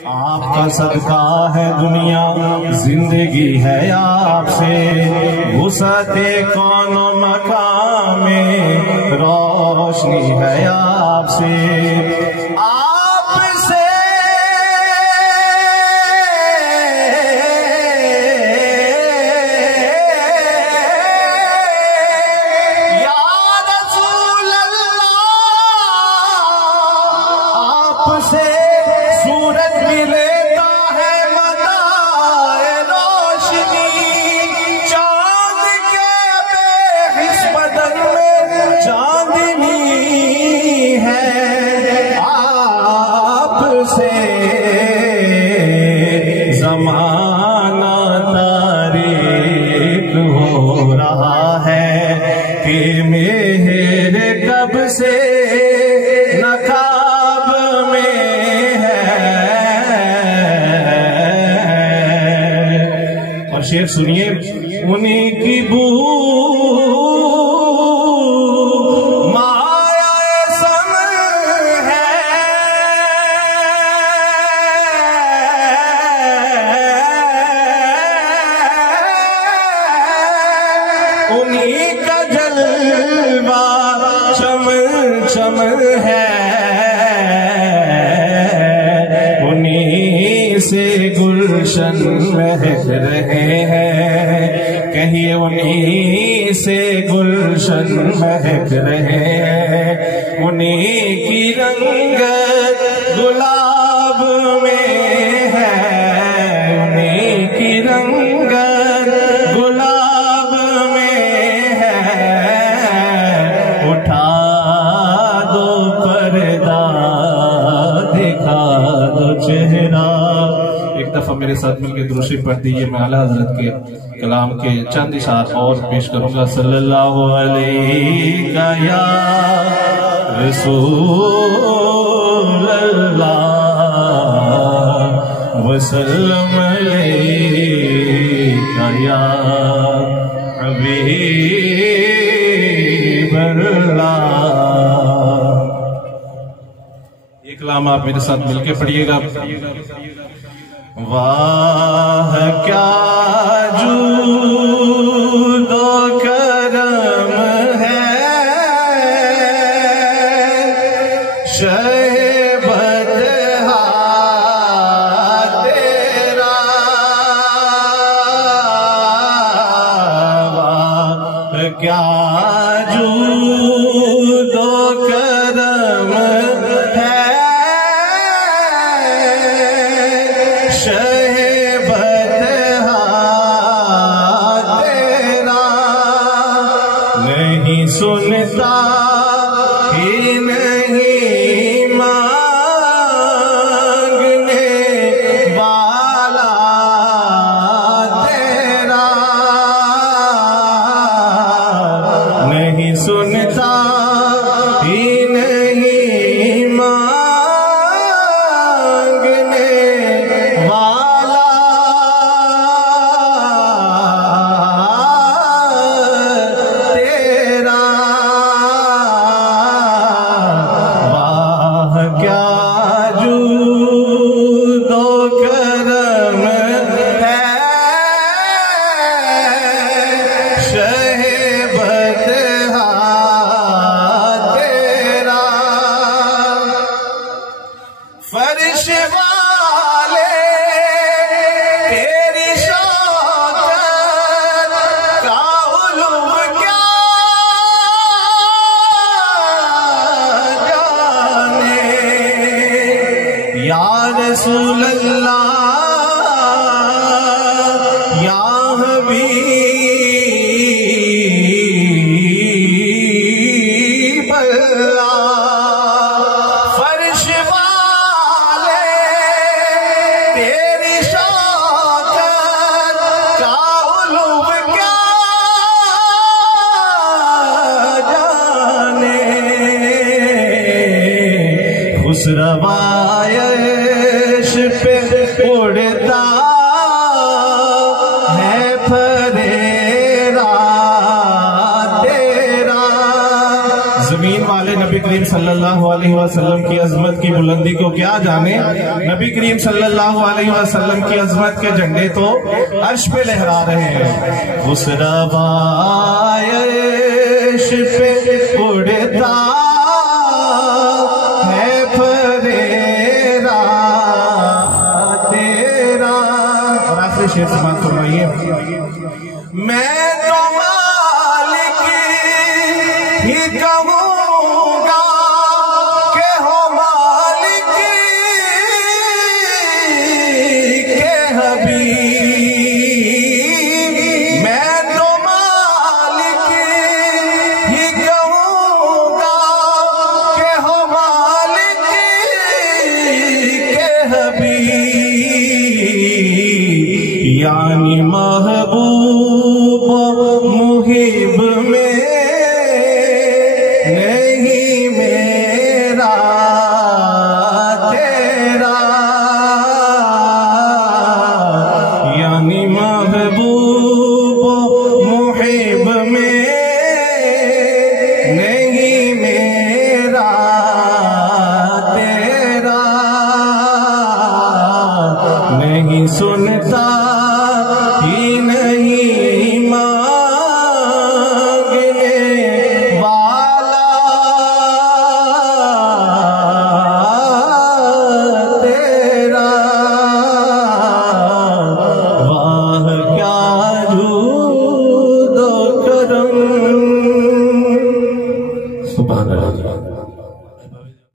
आपका सदका है दुनिया, जिंदगी है आपसे, वुसअते कौन मकाम में रोशनी है आपसे। आपसे या रसूल अल्लाह, आपसे सूरज भी लेता है मताए रोशनी, चांद के बेहिस बदन में चांदनी है। आपसे ज़माना तारीक हो रहा है कि मेहर कब से नकाब में शेर सुनिए। उन्हीं की बू माया सम है, उन्हीं का जलवा चमन चमन है, उन्हीं से गुलशन महक रहे हैं, कहिए उन्हीं से गुलशन महक रहे हैं। उन्हीं की रंग गुलाब में है, उन्हीं की रंग गुलाब में है। उठा दो पर्दा, दिखा दो चेहरा। एक दफा मेरे साथ मिलकर दुरूद पढ़ दीजिए। मैं आला हज़रत के कलाम के चंद इशार और पेश करूंगा। सल्लल्लाहु अलैहि या रसूल अल्लाह वसल्लम अलैका या हबीब अल्लाह। ये कलाम आप मेरे साथ मिलकर पढ़िएगा। वाह क्या जूद व करम है, शहबत तेरा। वाह क्या जूद व करम है, नहीं सुनता ही नहीं मांगने वाला तेरा, नहीं सुनता ही नहीं मांगने वाला फर्श वाले तेरी शौकत का उलूम क्या जाने। या रसूल अल्लाह या हबीब अल्लाह, उस रवायश पे उड़ता है फरेरा तेरा। जमीन वाले नबी करीम सल्लल्लाहु अलैहि वसल्लम की अजमत की बुलंदी को क्या जाने। नबी करीम सल्लल्लाहु अलैहि वसल्लम की अजमत के झंडे तो अर्श पे लहरा रहे हैं। उस रवायश पे उड़ता है फरेरा तेरा। और आखिरी शेर समाप्त फरमाइए। मैं तो मालिक ही कहूँगा के हो मालिक के हबीब। मैं तो मालिक ही कहूँगा के हो मालिक के हबीब, यानी महबूब